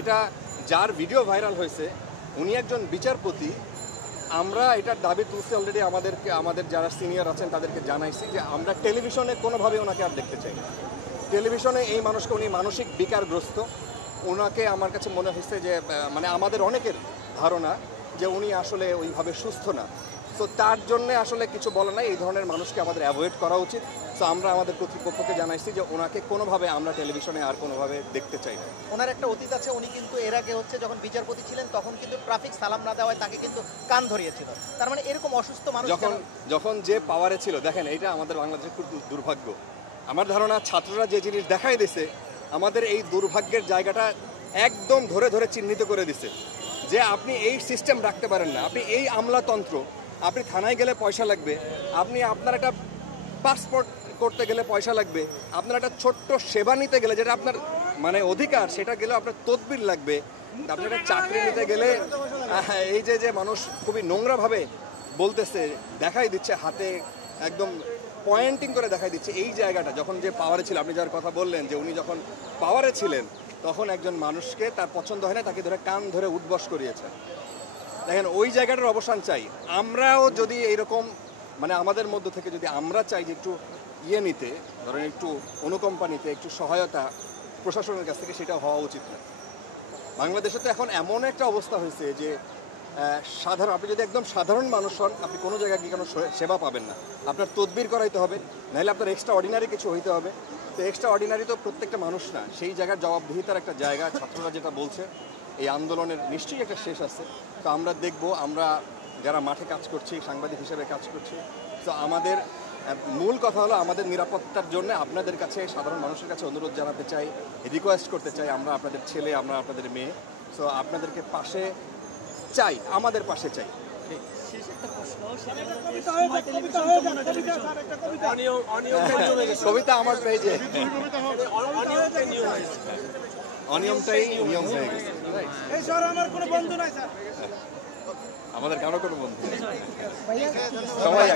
এটা যার video viral হয়েছে উনি একজন বিচারপতি। আমরা এটার দাবি তুলছি অলরেডি, আমাদের যারা সিনিয়র আছেন তাদেরকে জানাইছি যে আমরা টেলিভিশনে কোনোভাবে ওনাকে আর দেখতে চাই না। টেলিভিশনে এই মানুষকে, উনি মানসিক বিকারগ্রস্ত। ওনাকে আমার কাছে মনে হয়েছে যে মানে আমাদের অনেকের ধারণা যে উনি আসলে ওইভাবে সুস্থ না। সো তার জন্যে আসলে কিছু বলা নাই, এই ধরনের মানুষকে আমাদের অ্যাভয়েড করা উচিত। সো আমরা আমাদের কর্তৃপক্ষকে জানাইছি যে ওনাকে কোনোভাবে আমরা টেলিভিশনে আর কোনোভাবে দেখতে চাই না। ওনার একটা অতীত আছে, উনি কিন্তু এর আগে যখন বিচারপতি ছিলেন তখন কিন্তু ট্রাফিক সালাম না দেওয়ায় তাকে কিন্তু কান ধরিয়েছিল। তার মানে এরকম অসুস্থ মানুষ যখন যে পাওয়ারে ছিল, দেখেন এটা আমাদের বাংলাদেশের খুব দুর্ভাগ্য। আমার ধারণা ছাত্ররা যে জিনিস দেখাই দিছে আমাদের এই দুর্ভাগ্যের জায়গাটা একদম ধরে ধরে চিহ্নিত করে দিছে যে আপনি এই সিস্টেম রাখতে পারেন না, আপনি এই আমলাতন্ত্র, আপনি থানায় গেলে পয়সা লাগবে, আপনি আপনার একটা পাসপোর্ট করতে গেলে পয়সা লাগবে, আপনার একটা ছোট্ট সেবা নিতে গেলে যেটা আপনার মানে অধিকার সেটা গেলে আপনার তদবির লাগবে, আপনার একটা চাকরি নিতে গেলে এই যে মানুষ খুবই নোংরাভাবে বলতেছে, দেখাই দিচ্ছে হাতে একদম পয়েন্টিং করে দেখাই দিচ্ছে এই জায়গাটা। যখন যে পাওয়ারে ছিল, আপনি যার কথা বললেন যে উনি যখন পাওয়ারে ছিলেন তখন একজন মানুষকে তার পছন্দ হয় না, তাকে ধরে কান ধরে উঠবস করিয়েছে। দেখেন ওই জায়গাটার অবসান চাই। আমরাও যদি এইরকম মানে আমাদের মধ্য থেকে যদি আমরা চাই যে একটু নিতে, ধরেন একটু অনুকম্পা নিতে, একটু সহায়তা প্রশাসনের কাছ থেকে, সেটা হওয়া উচিত না। বাংলাদেশে তো এখন এমন একটা অবস্থা হয়েছে যে আপনি যদি একদম সাধারণ মানুষ হন, আপনি কোনো জায়গায় গিয়ে কোনো সেবা পাবেন না, আপনার তদবির করাইতে হবে, নাহলে আপনার এক্সট্রা অর্ডিনারি কিছু হইতে হবে। তো এক্সট্রা অর্ডিনারি তো প্রত্যেকটা মানুষ না, সেই জায়গার জবাবদিহিতার একটা জায়গা। ছাত্ররা যেটা বলছে এই আন্দোলনের নিশ্চয়ই একটা শেষ আছে। তো আমরা দেখব, আমরা যারা মাঠে কাজ করছি, সাংবাদিক হিসেবে কাজ করছি, তো আমাদের মূল কথা হলো আমাদের নিরাপত্তার জন্য আপনাদের কাছে, সাধারণ মানুষের কাছে অনুরোধ জানাতে চাই, রিকোয়েস্ট করতে চাই, আমরা আপনাদের ছেলে, আমরা আপনাদের মেয়ে। সো আপনাদেরকে পাশে চাই, আমাদের পাশে চাই। কবিতা আমার পেজে, অনিয়মটাই নিয়ম হয়ে গেছে। আমাদের কারো কোনো বন্ধু নেই, সবাই